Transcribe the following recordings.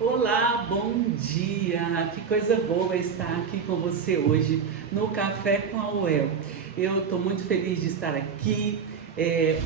Olá, bom dia! Que coisa boa estar aqui com você hoje no Café com a UEL. Eu estou muito feliz de estar aqui.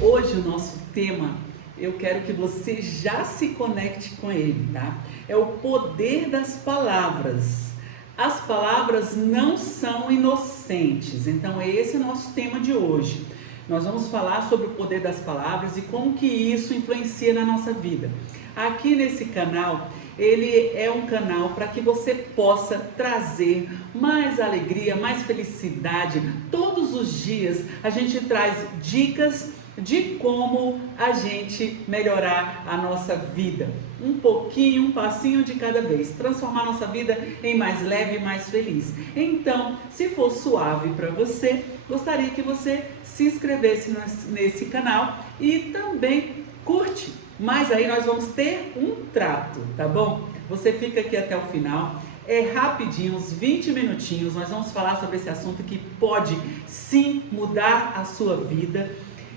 Hoje o nosso tema, eu quero que você já se conecte com ele, tá? É o poder das palavras. As palavras não são inocentes, então esse é o nosso tema de hoje. Nós vamos falar sobre o poder das palavras e como que isso influencia na nossa vida. Aqui nesse canal, ele é um canal para que você possa trazer mais alegria, mais felicidade. Todos os dias a gente traz dicas de como a gente melhorar a nossa vida. Um pouquinho, um passinho de cada vez. Transformar a nossa vida em mais leve e mais feliz. Então, se for suave para você, gostaria que você se inscrevesse nesse canal e também curte. Mas aí nós vamos ter um trato, tá bom? Você fica aqui até o final. É rapidinho, uns 20 minutinhos. Nós vamos falar sobre esse assunto que pode sim mudar a sua vida.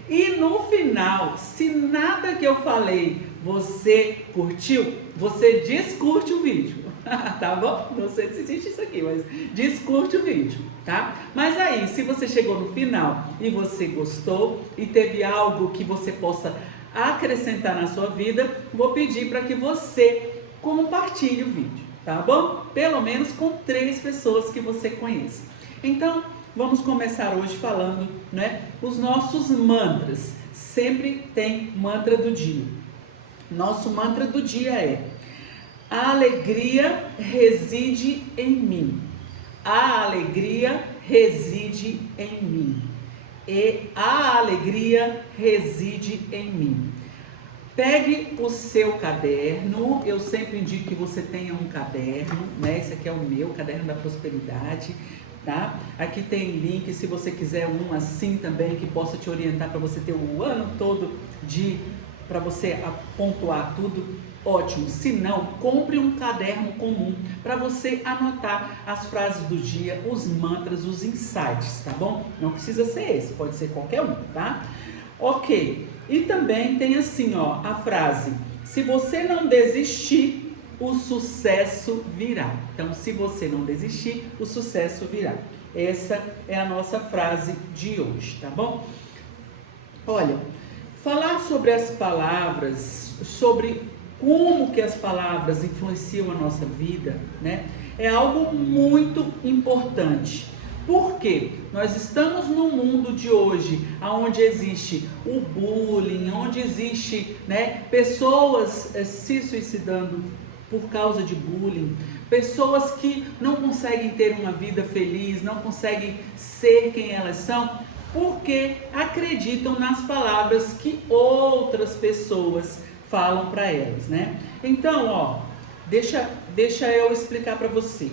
E no final, se nada que eu falei você curtiu, você descurte o vídeo, tá bom? Não sei se existe isso aqui, mas descurte o vídeo, tá? Mas aí, se você chegou no final e você gostou e teve algo que você possa acrescentar na sua vida, vou pedir para que você compartilhe o vídeo, tá bom? Pelo menos com 3 pessoas que você conheça. Então, vamos começar hoje falando, né, os nossos mantras. Sempre tem mantra do dia. Nosso mantra do dia é: a alegria reside em mim. A alegria reside em mim. E a alegria reside em mim. Pegue o seu caderno. Eu sempre indico que você tenha um caderno, né? Esse aqui é o meu, Caderno da Prosperidade. Tá? Aqui tem link, se você quiser um assim também, que possa te orientar para você ter o ano todo para você pontuar tudo, ótimo. Se não, compre um caderno comum para você anotar as frases do dia, os mantras, os insights, tá bom? Não precisa ser esse, pode ser qualquer um, tá? Ok, e também tem assim, ó, a frase: se você não desistir, o sucesso virá. Então, se você não desistir, o sucesso virá. Essa é a nossa frase de hoje, tá bom? Olha, falar sobre as palavras, sobre como que as palavras influenciam a nossa vida, né? É algo muito importante. Por quê? Nós estamos no mundo de hoje, onde existe o bullying, onde existe, né, pessoas se suicidando por causa de bullying, pessoas que não conseguem ter uma vida feliz, não conseguem ser quem elas são, porque acreditam nas palavras que outras pessoas falam para elas, né? Então, ó, deixa eu explicar para você.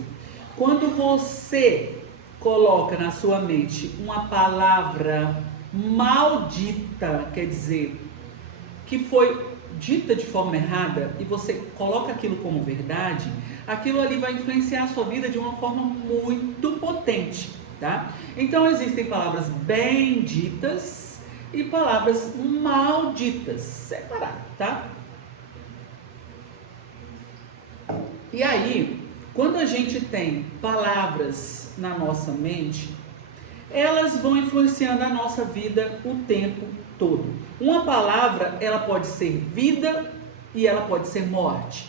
Quando você coloca na sua mente uma palavra maldita, quer dizer, que foi dita de forma errada, e você coloca aquilo como verdade, aquilo ali vai influenciar a sua vida de uma forma muito potente, tá? Então existem palavras benditas e palavras malditas, separado, tá? E aí, quando a gente tem palavras na nossa mente, elas vão influenciando a nossa vida o tempo todo. Uma palavra, ela pode ser vida e ela pode ser morte.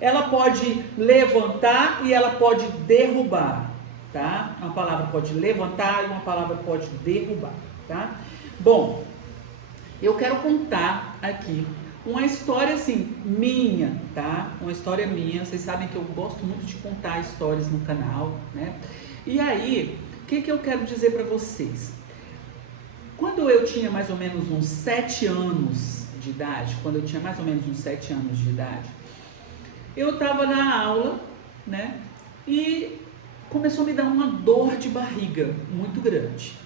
Ela pode levantar e ela pode derrubar, tá? Uma palavra pode levantar e uma palavra pode derrubar, tá? Bom, eu quero contar aqui uma história assim, minha, tá? Uma história minha. Vocês sabem que eu gosto muito de contar histórias no canal, né? E aí, o que eu quero dizer para vocês? Quando eu tinha mais ou menos uns 7 anos de idade, eu estava na aula, né? E começou a me dar uma dor de barriga muito grande.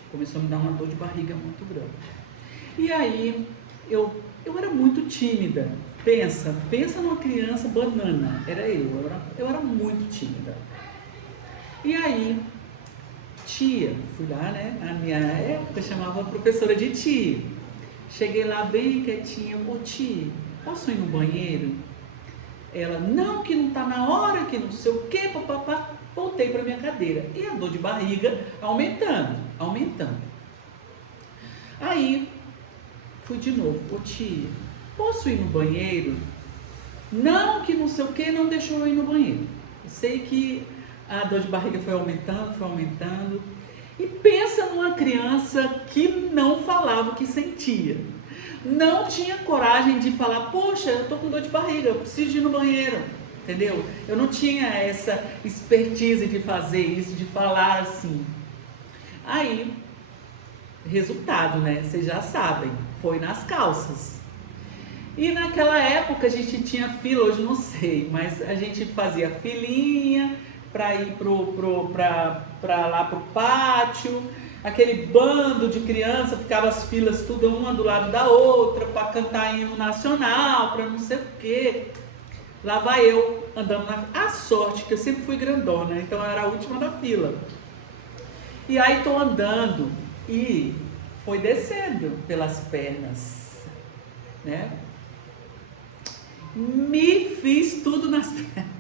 E aí, eu era muito tímida. Pensa numa criança banana. Eu era muito tímida. E aí, tia, fui lá, né? Na minha época chamava a professora de tia. Cheguei lá bem quietinha, ô tia, posso ir no banheiro? Ela, não, que não tá na hora, que não sei o que, papapá. Voltei para minha cadeira e a dor de barriga aumentando, aumentando. Aí, fui de novo, ô tia, posso ir no banheiro? Não, que não sei o que, não deixou eu ir no banheiro. Eu sei que a dor de barriga foi aumentando. E pensa numa criança que não falava o que sentia. Não tinha coragem de falar, poxa, eu tô com dor de barriga, eu preciso ir no banheiro. Entendeu? Eu não tinha essa expertise de fazer isso, de falar assim. Aí, resultado, né? Vocês já sabem, foi nas calças. E naquela época a gente tinha fila, hoje não sei, mas a gente fazia filinha para ir para lá pro pátio, aquele bando de criança, ficava as filas tudo uma do lado da outra, para cantar hino nacional, para não sei o quê. Lá vai eu andando a sorte que eu sempre fui grandona, então eu era a última da fila. E aí tô andando e foi descendo pelas pernas, né? Me fiz tudo nas pernas.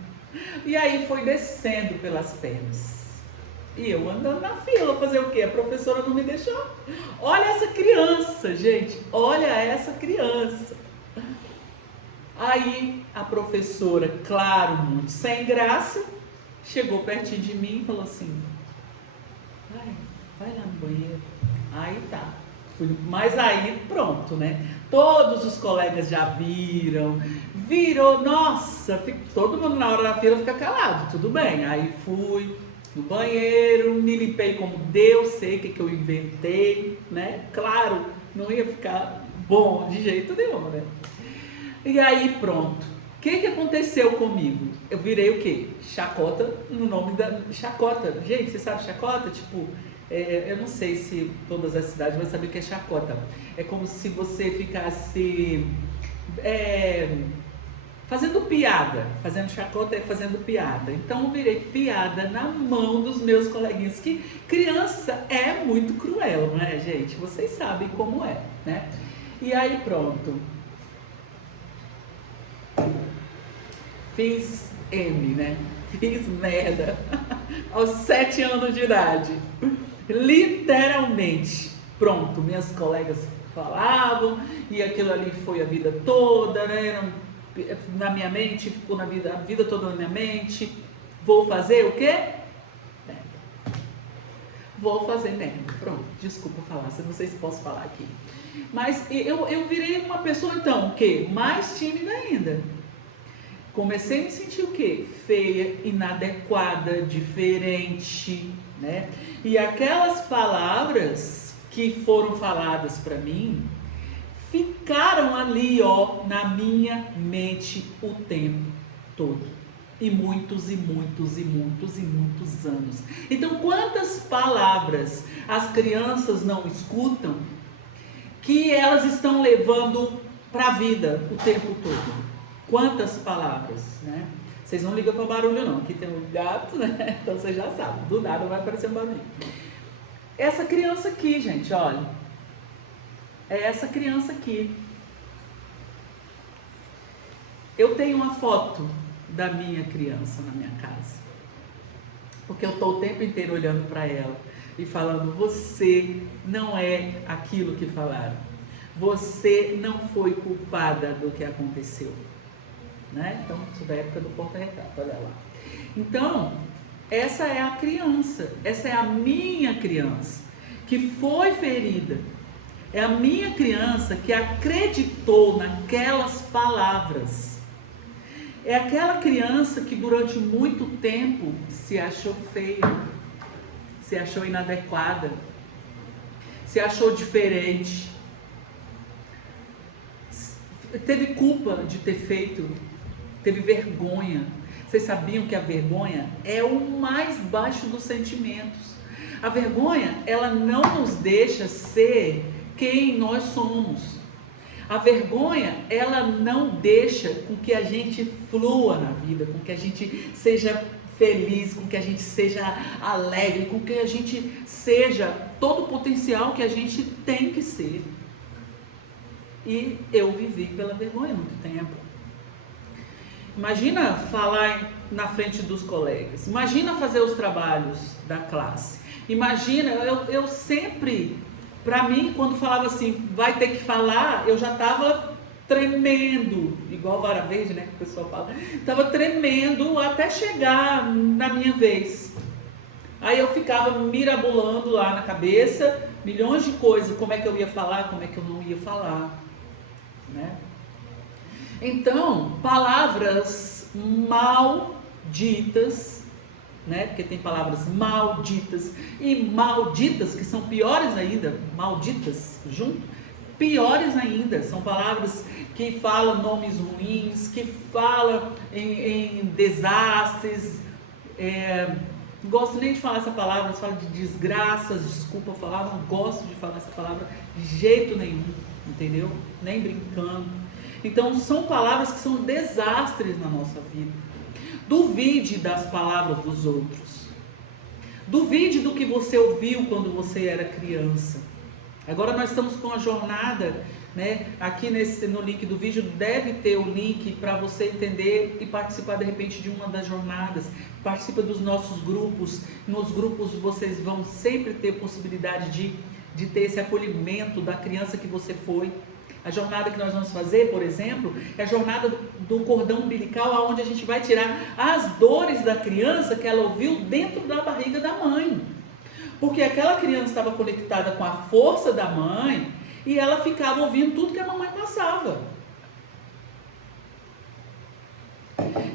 E aí foi descendo pelas pernas. E eu andando na fila, fazer o quê? A professora não me deixou. Olha essa criança, gente. Olha essa criança. Aí a professora, claro, muito sem graça, chegou pertinho de mim e falou assim, vai lá no banheiro. Aí tá. Mas aí pronto, né? Todos os colegas já virou, nossa, todo mundo na hora da fila fica calado, tudo bem. Aí fui no banheiro, me limpei como Deus, sei o que eu inventei, né? Claro, não ia ficar bom de jeito nenhum, né? E aí pronto. O que aconteceu comigo? Eu virei o quê? Chacota, no nome da... Chacota. Gente, você sabe chacota? Tipo, eu não sei se todas as cidades vão saber o que é chacota. É como se você ficasse fazendo piada. Fazendo chacota é fazendo piada. Então eu virei piada na mão dos meus coleguinhas. Que criança é muito cruel, né, gente? Vocês sabem como é, né? E aí pronto. Fiz M, né? Fiz merda aos 7 anos de idade. Literalmente. Pronto, minhas colegas falavam e aquilo ali foi a vida toda, né? Na minha mente, ficou a vida toda na minha mente. Vou fazer o quê? Merda. Vou fazer merda. Pronto, desculpa falar, se não sei se posso falar aqui. Mas eu virei uma pessoa, então, o quê? Mais tímida ainda. Comecei a me sentir o quê? Feia, inadequada, diferente, né? E aquelas palavras que foram faladas para mim ficaram ali, ó, na minha mente o tempo todo. E muitos anos. Então, quantas palavras as crianças não escutam que elas estão levando para a vida o tempo todo? Quantas palavras, né? Vocês não ligam para barulho não, aqui tem um gato, né? Então vocês já sabem, do nada vai aparecer um barulho. Essa criança aqui, gente, olha. É essa criança aqui. Eu tenho uma foto da minha criança na minha casa. Porque eu estou o tempo inteiro olhando para ela e falando, você não é aquilo que falaram. Você não foi culpada do que aconteceu. Né? Então, isso da época do porta-retrato, olha lá. Então, essa é a criança, essa é a minha criança, que foi ferida. É a minha criança que acreditou naquelas palavras. É aquela criança que durante muito tempo se achou feia, se achou inadequada, se achou diferente, teve culpa de ter feito, teve vergonha. Vocês sabiam que a vergonha é o mais baixo dos sentimentos. A vergonha, ela não nos deixa ser quem nós somos. A vergonha, ela não deixa com que a gente flua na vida, com que a gente seja feliz, com que a gente seja alegre, com que a gente seja todo o potencial que a gente tem que ser. E eu vivi pela vergonha há muito tempo. Imagina falar na frente dos colegas. Imagina fazer os trabalhos da classe. Imagina, eu sempre, para mim, quando falava assim, vai ter que falar, eu já estava tremendo, igual vara verde, né, que o pessoal fala. Estava tremendo até chegar na minha vez. Aí eu ficava mirabolando lá na cabeça, milhões de coisas, como é que eu ia falar, como é que eu não ia falar, né? Então, palavras malditas, né? Porque tem palavras malditas e malditas, que são piores ainda, malditas junto, piores ainda, são palavras que falam nomes ruins, que falam em desastres, não gosto nem de falar essa palavra, falo de desgraças, desculpa falar, não gosto de falar essa palavra de jeito nenhum, entendeu? Nem brincando. Então são palavras que são desastres na nossa vida. Duvide das palavras dos outros. Duvide do que você ouviu quando você era criança. Agora nós estamos com a jornada, né? Aqui no link do vídeo deve ter o link para você entender e participar de repente de uma das jornadas. Participa dos nossos grupos. Nos grupos vocês vão sempre ter possibilidade de ter esse acolhimento da criança que você foi. A jornada que nós vamos fazer, por exemplo, é a jornada do cordão umbilical, onde a gente vai tirar as dores da criança que ela ouviu dentro da barriga da mãe. Porque aquela criança estava conectada com a força da mãe e ela ficava ouvindo tudo que a mamãe passava.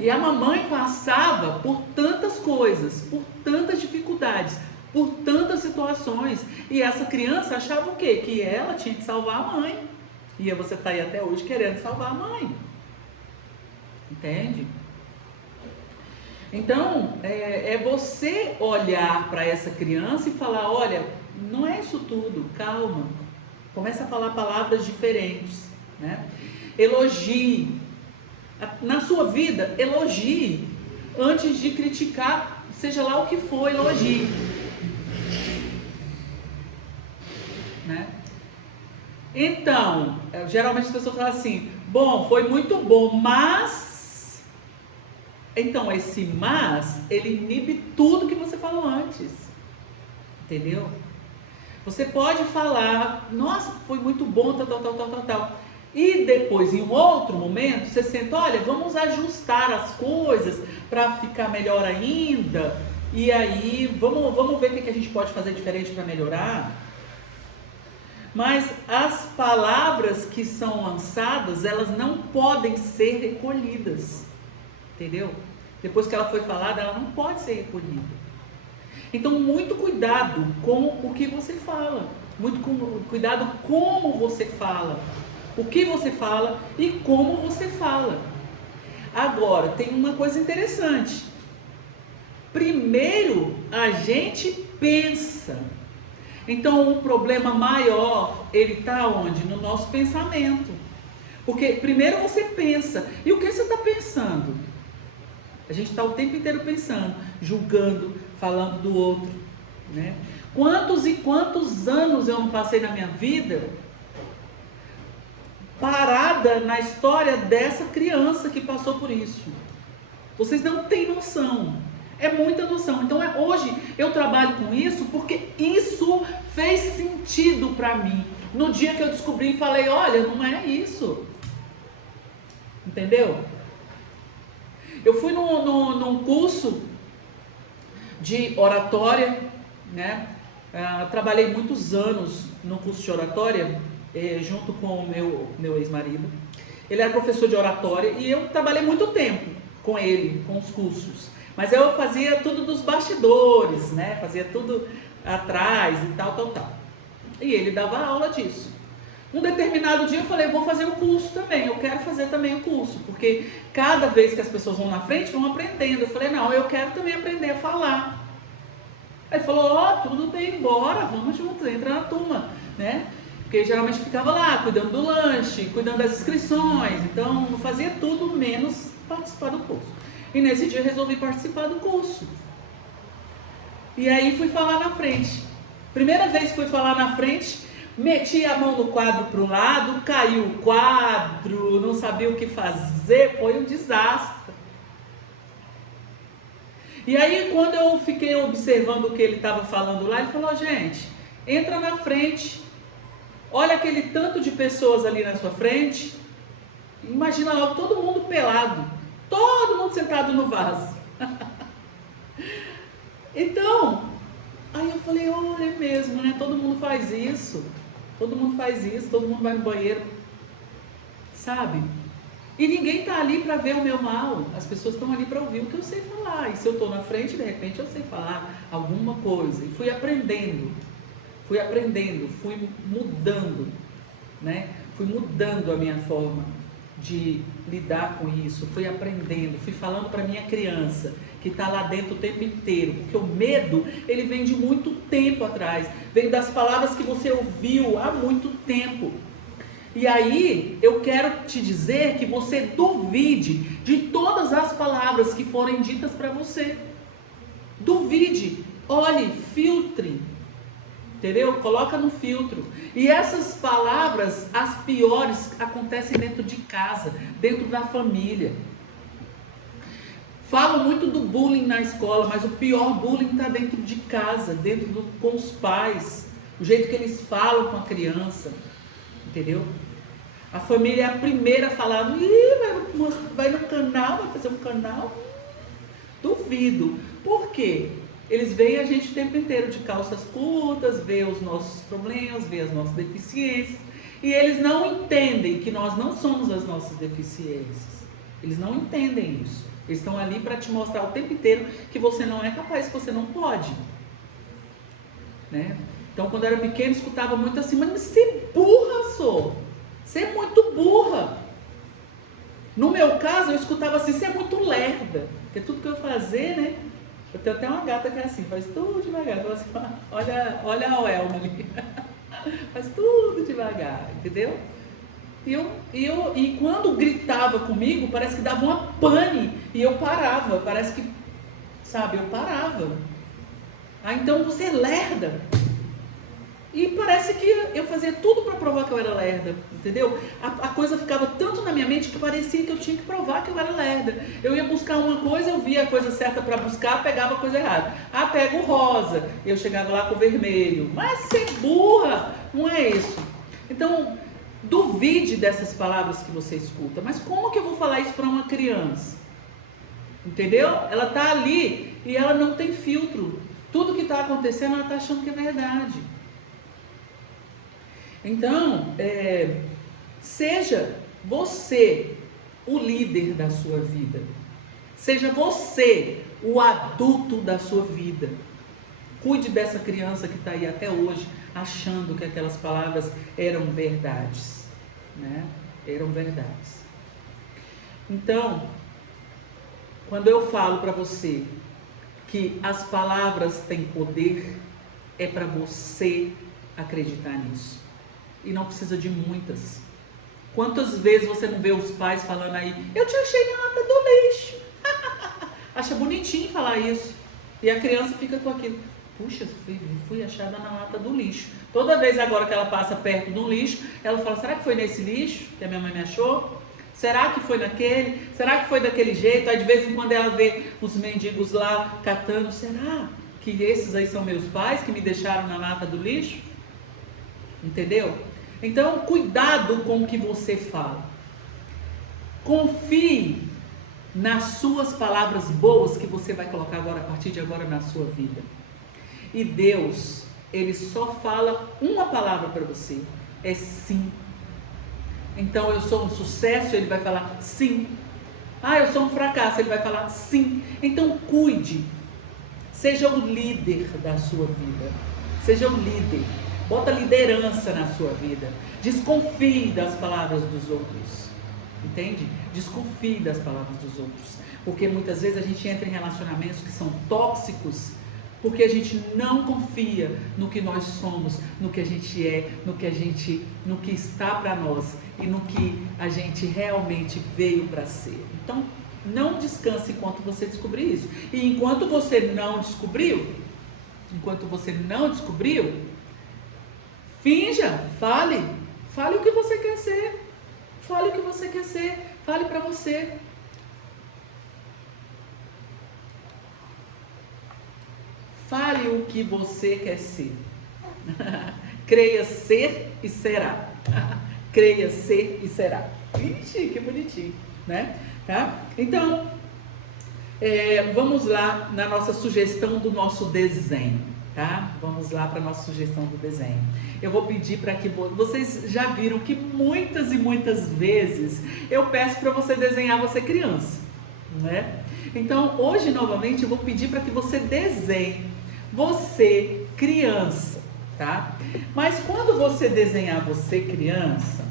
E a mamãe passava por tantas coisas, por tantas dificuldades, por tantas situações. E essa criança achava o quê? Que ela tinha que salvar a mãe. E você está aí até hoje querendo salvar a mãe. Entende? Então, é você olhar para essa criança e falar, olha, não é isso tudo, calma. Começa a falar palavras diferentes, né? Elogie. Na sua vida, elogie. Antes de criticar, seja lá o que for, elogie. Né? Então, geralmente as pessoas falam assim, bom, foi muito bom, mas... Então, esse mas, ele inibe tudo que você falou antes. Entendeu? Você pode falar, nossa, foi muito bom, tal. E depois, em um outro momento, você senta, olha, vamos ajustar as coisas para ficar melhor ainda. E aí, vamos ver o que a gente pode fazer diferente para melhorar. Mas as palavras que são lançadas, elas não podem ser recolhidas. Entendeu? Depois que ela foi falada, ela não pode ser recolhida. Então, muito cuidado com o que você fala. Cuidado como você fala. O que você fala e como você fala. Agora, tem uma coisa interessante. Primeiro, a gente pensa. Então, o problema maior, ele está onde? No nosso pensamento. Porque primeiro você pensa. E o que você está pensando? A gente está o tempo inteiro pensando, julgando, falando do outro, né? Quantos e quantos anos eu não passei na minha vida parada na história dessa criança que passou por isso? Vocês não têm noção. É muita noção. Então hoje eu trabalho com isso porque isso fez sentido para mim. No dia que eu descobri e falei, olha, não é isso. Entendeu? Eu fui num curso de oratória, né? Trabalhei muitos anos no curso de oratória, junto com o meu ex-marido. Ele era professor de oratória e eu trabalhei muito tempo com ele, com os cursos. Mas eu fazia tudo dos bastidores, né? Fazia tudo atrás e tal. E ele dava aula disso. Um determinado dia eu falei, vou fazer o curso também, eu quero fazer também o curso, porque cada vez que as pessoas vão na frente, vão aprendendo. Eu falei, não, eu quero também aprender a falar. Aí ele falou, tudo bem, bora, vamos juntos, entra na turma, né? Porque geralmente ficava lá, cuidando do lanche, cuidando das inscrições, então eu fazia tudo menos participar do curso. E nesse dia eu resolvi participar do curso. E aí fui falar na frente. Primeira vez que fui falar na frente, meti a mão no quadro para o lado, caiu o quadro, não sabia o que fazer, foi um desastre. E aí, quando eu fiquei observando o que ele estava falando lá, ele falou: gente, entra na frente, olha aquele tanto de pessoas ali na sua frente, imagina logo todo mundo pelado, todo mundo sentado no vaso. Então, aí eu falei: olha, é mesmo, né? Todo mundo faz isso, todo mundo faz isso, todo mundo vai no banheiro, sabe? E ninguém está ali para ver o meu mal, as pessoas estão ali para ouvir o que eu sei falar. E se eu estou na frente, de repente eu sei falar alguma coisa. E fui aprendendo, fui mudando, né? Fui mudando a minha forma de lidar com isso, fui aprendendo, fui falando para minha criança, que está lá dentro o tempo inteiro, porque o medo, ele vem de muito tempo atrás, vem das palavras que você ouviu há muito tempo. E aí, eu quero te dizer que você duvide de todas as palavras que forem ditas para você. Duvide, olhe, filtre, entendeu? Coloca no filtro. E essas palavras, as piores, acontecem dentro de casa, dentro da família. Falo muito do bullying na escola, mas o pior bullying está dentro de casa, com os pais, o jeito que eles falam com a criança. Entendeu? A família é a primeira a falar: vai no canal, vai fazer um canal. Duvido. Por quê? Eles veem a gente o tempo inteiro de calças curtas, vê os nossos problemas, vê as nossas deficiências. E eles não entendem que nós não somos as nossas deficiências. Eles não entendem isso. Eles estão ali para te mostrar o tempo inteiro que você não é capaz, que você não pode. Né? Então, quando eu era pequeno, escutava muito assim: mas você burra, sou. Você é muito burra. No meu caso, eu escutava assim: você é muito lerda. Porque tudo que eu fazer, né? Eu tenho até uma gata que é assim, faz tudo devagar. Assim, olha a Elma ali. Faz tudo devagar, entendeu? E quando gritava comigo, parece que dava uma pane. E eu parava, parece que, sabe, eu parava. Ah, então você é lerda. E parece que eu fazia tudo para provar que eu era lerda, entendeu? A coisa ficava tanto na minha mente que parecia que eu tinha que provar que eu era lerda. Eu ia buscar uma coisa, eu via a coisa certa para buscar, pegava a coisa errada. Ah, pega o rosa, eu chegava lá com o vermelho. Mas ser burra, não é isso. Então, duvide dessas palavras que você escuta. Mas como que eu vou falar isso para uma criança? Entendeu? Ela está ali e ela não tem filtro. Tudo que está acontecendo, ela está achando que é verdade. Então, seja você o líder da sua vida. Seja você o adulto da sua vida. Cuide dessa criança que está aí até hoje, achando que aquelas palavras eram verdades, né? Eram verdades. Então, quando eu falo para você que as palavras têm poder, é para você acreditar nisso. E não precisa de muitas. Quantas vezes você não vê os pais falando aí: eu te achei na lata do lixo. Acha bonitinho falar isso. E a criança fica com aquilo: puxa, fui achada na lata do lixo. Toda vez agora que ela passa perto do lixo, ela fala: será que foi nesse lixo que a minha mãe me achou? Será que foi naquele? Será que foi daquele jeito? Aí de vez em quando ela vê os mendigos lá catando: será que esses aí são meus pais que me deixaram na lata do lixo? Entendeu? Então, cuidado com o que você fala. Confie nas suas palavras boas que você vai colocar agora, a partir de agora, na sua vida. E Deus, Ele só fala uma palavra para você: é sim. Então, eu sou um sucesso, Ele vai falar sim. Ah, eu sou um fracasso, Ele vai falar sim. Então, cuide. Seja o líder da sua vida. Seja o líder. Bota liderança na sua vida. Desconfie das palavras dos outros. Entende? Desconfie das palavras dos outros. Porque muitas vezes a gente entra em relacionamentos que são tóxicos, porque a gente não confia no que nós somos, no que a gente é, no que está para nós e no que a gente realmente veio para ser. Então, não descanse enquanto você descobrir isso. E enquanto você não descobriu, finja, fale o que você quer ser, fale para você. Fale o que você quer ser. Creia ser e será. Creia ser e será. Ixi, que bonitinho, né? Tá? Então, vamos lá na nossa sugestão do nosso desenho, tá? Vamos lá para a nossa sugestão do desenho. Eu vou pedir para que vocês já viram que muitas e muitas vezes eu peço para você desenhar você criança, né? Então, hoje novamente eu vou pedir para que você desenhe você criança, tá? Mas quando você desenhar você criança,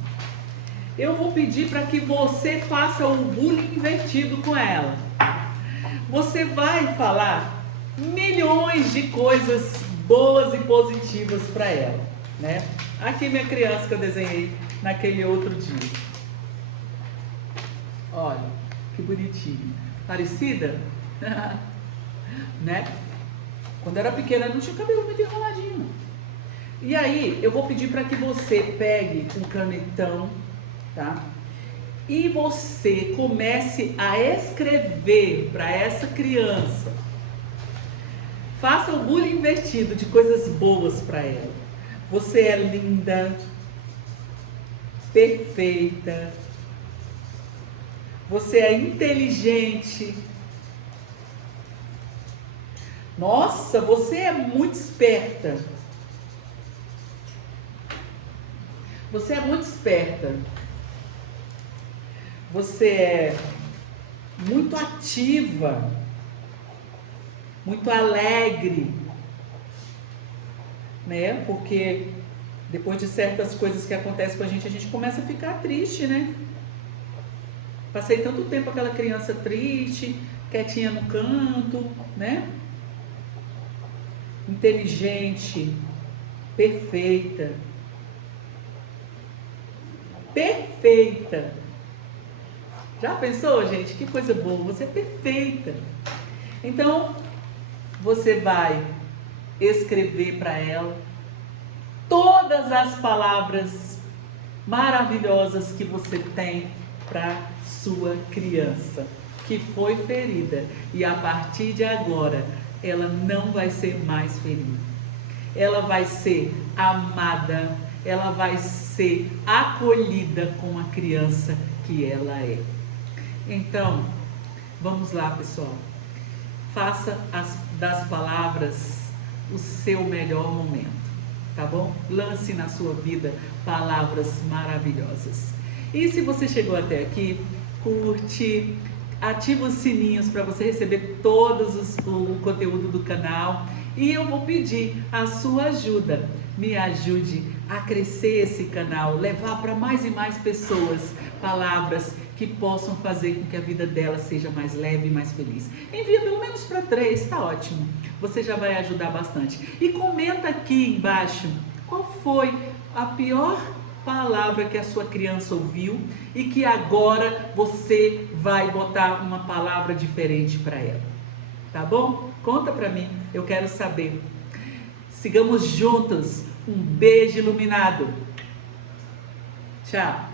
eu vou pedir para que você faça o bullying invertido com ela. Você vai falar milhões de coisas boas e positivas para ela, né? Aqui minha criança que eu desenhei naquele outro dia. Olha, que bonitinho. Parecida? Né? Quando eu era pequena não tinha o cabelo muito enroladinho. E aí eu vou pedir para que você pegue um canetão, tá? E você comece a escrever para essa criança. Faça o bullying invertido de coisas boas para ela. Você é linda, perfeita, você é inteligente. Nossa, você é muito esperta. Você é muito esperta. Você é muito ativa, muito alegre, né? Porque depois de certas coisas que acontecem com a gente começa a ficar triste, né? Passei tanto tempo aquela criança triste, quietinha no canto, né? Inteligente, perfeita. Perfeita. Já pensou, gente? Que coisa boa, você é perfeita. Então, você vai escrever para ela todas as palavras maravilhosas que você tem para sua criança, que foi ferida. E a partir de agora, ela não vai ser mais ferida. Ela vai ser amada, ela vai ser acolhida como a criança que ela é. Então, vamos lá, pessoal. Faça das palavras o seu melhor momento, tá bom? Lance na sua vida palavras maravilhosas. E se você chegou até aqui, curte, ativa os sininhos para você receber o conteúdo do canal. E eu vou pedir a sua ajuda. Me ajude a crescer esse canal, levar para mais e mais pessoas palavras que possam fazer com que a vida dela seja mais leve e mais feliz. Envia pelo menos para 3, tá ótimo. Você já vai ajudar bastante. E comenta aqui embaixo qual foi a pior palavra que a sua criança ouviu e que agora você vai botar uma palavra diferente para ela. Tá bom? Conta para mim, eu quero saber. Sigamos juntos. Um beijo iluminado. Tchau.